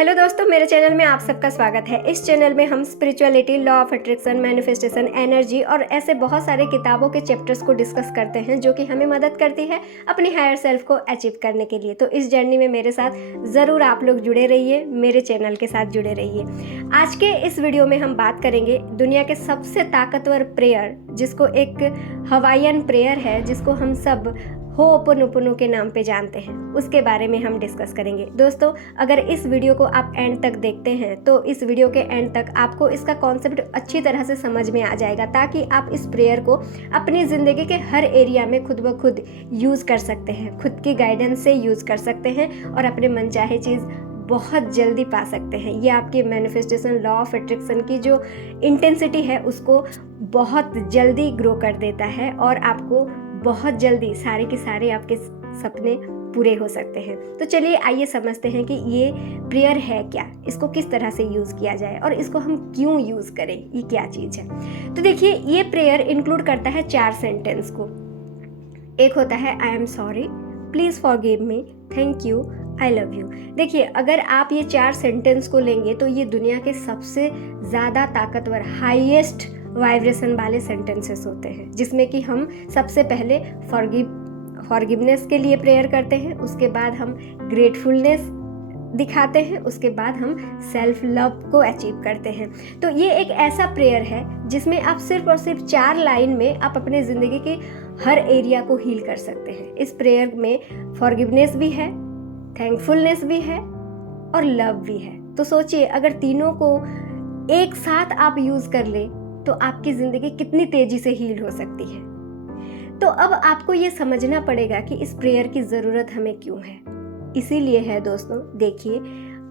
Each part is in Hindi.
हेलो दोस्तों, मेरे चैनल में आप सबका स्वागत है। इस चैनल में हम spirituality, law of attraction, manifestation, energy और ऐसे बहुत सारे किताबों के चैप्टर्स को डिस्कस करते हैं जो कि हमें मदद करती है अपनी हायर सेल्फ को अचीव करने के लिए। तो इस जर्नी में मेरे साथ ज़रूर आप लोग जुड़े रहिए, मेरे चैनल के साथ जुड़े रहिए। आज के इस वीडियो में हम बात करेंगे दुनिया के सबसे ताकतवर प्रेयर, जिसको एक हवाईयन प्रेयर है, जिसको हम सब होओपोनोपोनो के नाम पे जानते हैं, उसके बारे में हम डिस्कस करेंगे। दोस्तों, अगर इस वीडियो को आप एंड तक देखते हैं तो इस वीडियो के एंड तक आपको इसका कॉन्सेप्ट अच्छी तरह से समझ में आ जाएगा, ताकि आप इस प्रेयर को अपनी ज़िंदगी के हर एरिया में खुद ब खुद यूज़ कर सकते हैं, खुद की गाइडेंस से यूज़ कर सकते हैं और अपने मनचाहे चीज़ बहुत जल्दी पा सकते हैं। ये आपकी मैनिफेस्टेशन, लॉ ऑफ अट्रैक्शन की जो इंटेंसिटी है उसको बहुत जल्दी ग्रो कर देता है और आपको बहुत जल्दी सारे के सारे आपके सपने पूरे हो सकते हैं। तो चलिए आइए समझते हैं कि ये प्रेयर है क्या, इसको किस तरह से यूज़ किया जाए और इसको हम क्यों यूज़ करें, ये क्या चीज़ है। तो देखिए, ये प्रेयर इंक्लूड करता है 4 सेंटेंस को। एक होता है I am sorry, please forgive me, thank you, I love you. देखिए, अगर आप ये 4 सेंटेंस को लेंगे तो ये दुनिया के सबसे ज़्यादा ताकतवर, हाईएस्ट वाइब्रेशन वाले सेंटेंसेस होते हैं, जिसमें कि हम सबसे पहले फॉरगिवनेस के लिए प्रेयर करते हैं, उसके बाद हम ग्रेटफुलनेस दिखाते हैं, उसके बाद हम सेल्फ लव को अचीव करते हैं। तो ये एक ऐसा प्रेयर है जिसमें आप सिर्फ और सिर्फ 4 लाइन में आप अपने ज़िंदगी के हर एरिया को हील कर सकते हैं। इस प्रेयर में फॉरगिवनेस भी है, थैंकफुलनेस भी है और लव भी है। तो सोचिए, अगर तीनों को एक साथ आप यूज़ कर ले तो आपकी ज़िंदगी कितनी तेज़ी से हील हो सकती है। तो अब आपको ये समझना पड़ेगा कि इस प्रेयर की ज़रूरत हमें क्यों है। इसीलिए है दोस्तों, देखिए,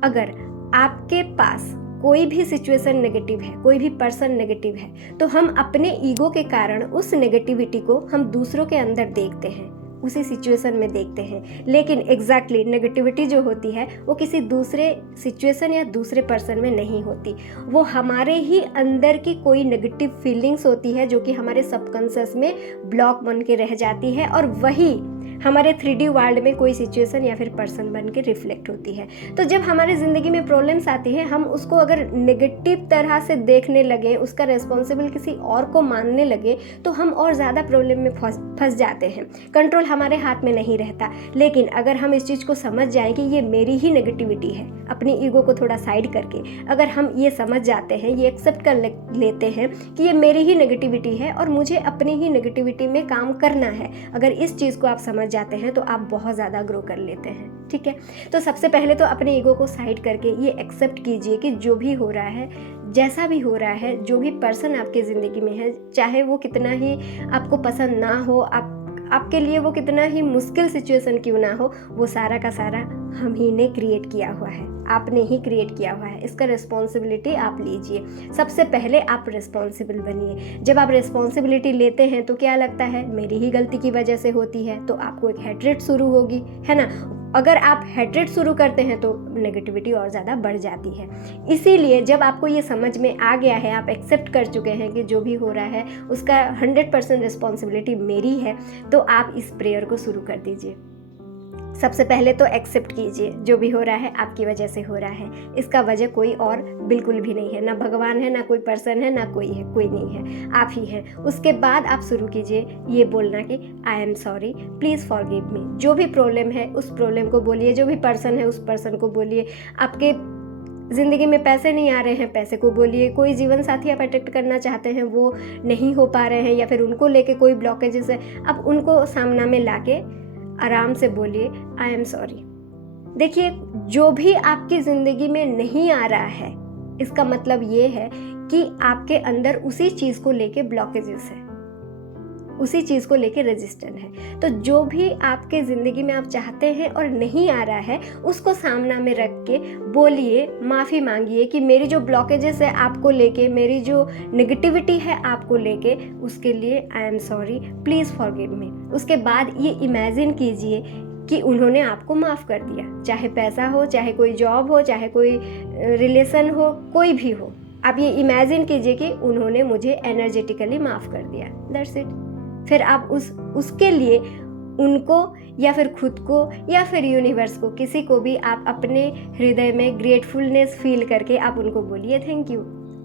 अगर आपके पास कोई भी सिचुएशन नेगेटिव है, कोई भी पर्सन नेगेटिव है, तो हम अपने ईगो के कारण उस नेगेटिविटी को हम दूसरों के अंदर देखते हैं, उसी सिचुएशन में देखते हैं। लेकिन एग्जैक्टली नेगेटिविटी जो होती है वो किसी दूसरे सिचुएशन या दूसरे पर्सन में नहीं होती, वो हमारे ही अंदर की कोई नेगेटिव फीलिंग्स होती है जो कि हमारे सबकॉन्शियस में ब्लॉक बन के रह जाती है और वही हमारे 3D वर्ल्ड में कोई सिचुएशन या फिर पर्सन बन के रिफ्लेक्ट होती है। तो जब हमारी ज़िंदगी में प्रॉब्लम्स आती है, हम उसको अगर नेगेटिव तरह से देखने लगे, उसका रेस्पॉन्सिबल किसी और को मानने लगे, तो हम और ज़्यादा प्रॉब्लम में फंस जाते हैं। कंट्रोल हमारे हाथ में नहीं रहता। लेकिन अगर हम इस चीज़ को समझ जाएं कि ये मेरी ही नेगेटिविटी है, अपनी ईगो को थोड़ा साइड करके अगर हम ये समझ जाते हैं, ये एक्सेप्ट कर लेते हैं कि ये मेरी ही नेगेटिविटी है और मुझे अपनी ही नेगेटिविटी में काम करना है, अगर इस चीज़ को आप समझ जाते हैं तो आप बहुत ज़्यादा ग्रो कर लेते हैं। ठीक है, तो सबसे पहले तो अपने ईगो को साइड करके ये एक्सेप्ट कीजिए कि जो भी हो रहा है, जैसा भी हो रहा है, जो भी पर्सन आपके ज़िंदगी में है, चाहे वो कितना ही आपको पसंद ना हो, आपके लिए वो कितना ही मुश्किल सिचुएशन क्यों ना हो, वो सारा का सारा हम ही ने क्रिएट किया हुआ है, आपने ही क्रिएट किया हुआ है। इसका रिस्पॉन्सिबिलिटी आप लीजिए। सबसे पहले आप रिस्पॉन्सिबल बनिए। जब आप रिस्पॉन्सिबिलिटी लेते हैं तो क्या लगता है, मेरी ही गलती की वजह से होती है, तो आपको एक हेट्रेट शुरू होगी, है ना। अगर आप हेट्रेट शुरू करते हैं तो नेगेटिविटी और ज़्यादा बढ़ जाती है। इसीलिए जब आपको ये समझ में आ गया है, आप एक्सेप्ट कर चुके हैं कि जो भी हो रहा है उसका 100% रिस्पॉन्सिबिलिटी मेरी है, तो आप इस प्रेयर को शुरू कर दीजिए। सबसे पहले तो एक्सेप्ट कीजिए, जो भी हो रहा है आपकी वजह से हो रहा है, इसका वजह कोई और बिल्कुल भी नहीं है, ना भगवान है, ना कोई पर्सन है, ना कोई है, कोई नहीं है, आप ही हैं। उसके बाद आप शुरू कीजिए ये बोलना कि I am sorry, please forgive me. जो भी प्रॉब्लम है उस प्रॉब्लम को बोलिए, जो भी पर्सन है उस पर्सन को बोलिए। आपके ज़िंदगी में पैसे नहीं आ रहे हैं, पैसे को बोलिए। कोई जीवन साथी आप अट्रैक्ट करना चाहते हैं, वो नहीं हो पा रहे हैं, या फिर उनको लेके कोई ब्लॉकेजेस है, आप उनको सामना में लाके आराम से बोलिए आई एम सॉरी। देखिए, जो भी आपकी ज़िंदगी में नहीं आ रहा है, इसका मतलब ये है कि आपके अंदर उसी चीज़ को लेके ब्लॉकेजेस है, उसी चीज़ को लेके रेजिस्टेंट है। तो जो भी आपके ज़िंदगी में आप चाहते हैं और नहीं आ रहा है, उसको सामना में रख के बोलिए, माफ़ी मांगिए कि मेरी जो ब्लॉकेजेस है आपको लेके, मेरी जो नेगेटिविटी है आपको लेके, उसके लिए I am sorry, please forgive me. उसके बाद ये इमेजिन कीजिए कि उन्होंने आपको माफ़ कर दिया, चाहे पैसा हो, चाहे कोई जॉब हो, चाहे कोई रिलेशन हो, कोई भी हो। आप ये इमेजिन कीजिए कि उन्होंने मुझे एनर्जेटिकली माफ़ कर दिया, दैट्स इट। फिर आप उसके लिए उनको या फिर खुद को या फिर यूनिवर्स को, किसी को भी आप अपने हृदय में ग्रेटफुलनेस फील करके आप उनको बोलिए थैंक यू,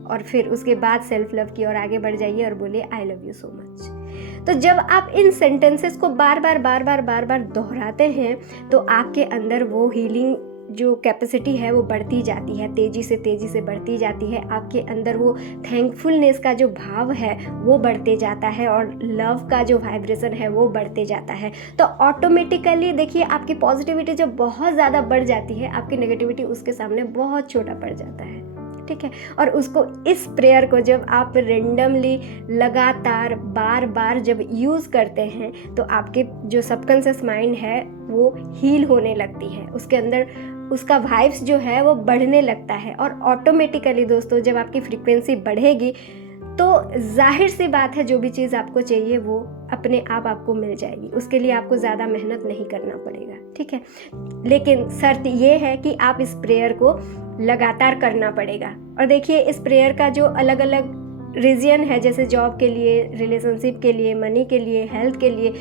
और फिर उसके बाद सेल्फ लव की ओर आगे बढ़ जाइए और बोलिए I love you so much. तो जब आप इन सेंटेंसेस को बार बार दोहराते हैं तो आपके अंदर वो हीलिंग जो कैपेसिटी है वो बढ़ती जाती है, तेज़ी से बढ़ती जाती है। आपके अंदर वो थैंकफुलनेस का जो भाव है वो बढ़ते जाता है और लव का जो वाइब्रेशन है वो बढ़ते जाता है। तो ऑटोमेटिकली देखिए आपकी पॉजिटिविटी जब बहुत ज़्यादा बढ़ जाती है, आपकी नेगेटिविटी उसके सामने बहुत छोटा पड़ जाता है, ठीक है। और उसको, इस प्रेयर को जब आप रेंडमली लगातार बार बार जब यूज़ करते हैं तो आपके जो सबकॉन्शियस माइंड है वो हील होने लगती है, उसके अंदर उसका वाइब्स जो है वो बढ़ने लगता है। और ऑटोमेटिकली दोस्तों जब आपकी फ्रीक्वेंसी बढ़ेगी तो जाहिर सी बात है जो भी चीज़ आपको चाहिए वो अपने आप आपको मिल जाएगी, उसके लिए आपको ज़्यादा मेहनत नहीं करना पड़ेगा, ठीक है। लेकिन शर्त ये है कि आप इस प्रेयर को लगातार करना पड़ेगा। और देखिए इस प्रेयर का जो अलग अलग रीजन है, जैसे जॉब के लिए, रिलेशनशिप के लिए, मनी के लिए, हेल्थ के लिए,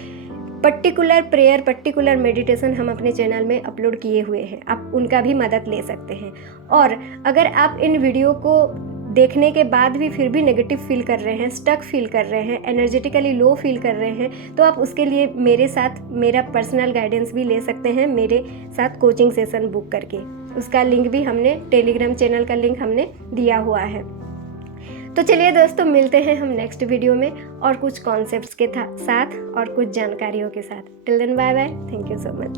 पर्टिकुलर प्रेयर, पर्टिकुलर मेडिटेशन हम अपने चैनल में अपलोड किए हुए हैं, आप उनका भी मदद ले सकते हैं। और अगर आप इन वीडियो को देखने के बाद भी फिर भी नेगेटिव फील कर रहे हैं, स्टक फील कर रहे हैं, एनर्जेटिकली लो फील कर रहे हैं, तो आप उसके लिए मेरे साथ मेरा पर्सनल गाइडेंस भी ले सकते हैं, मेरे साथ कोचिंग सेशन बुक करके। उसका लिंक भी हमने, टेलीग्राम चैनल का लिंक हमने दिया हुआ है। तो चलिए दोस्तों, मिलते हैं हम नेक्स्ट वीडियो में और कुछ कॉन्सेप्ट्स के साथ और कुछ जानकारियों के साथ। Till then bye bye, thank you so much.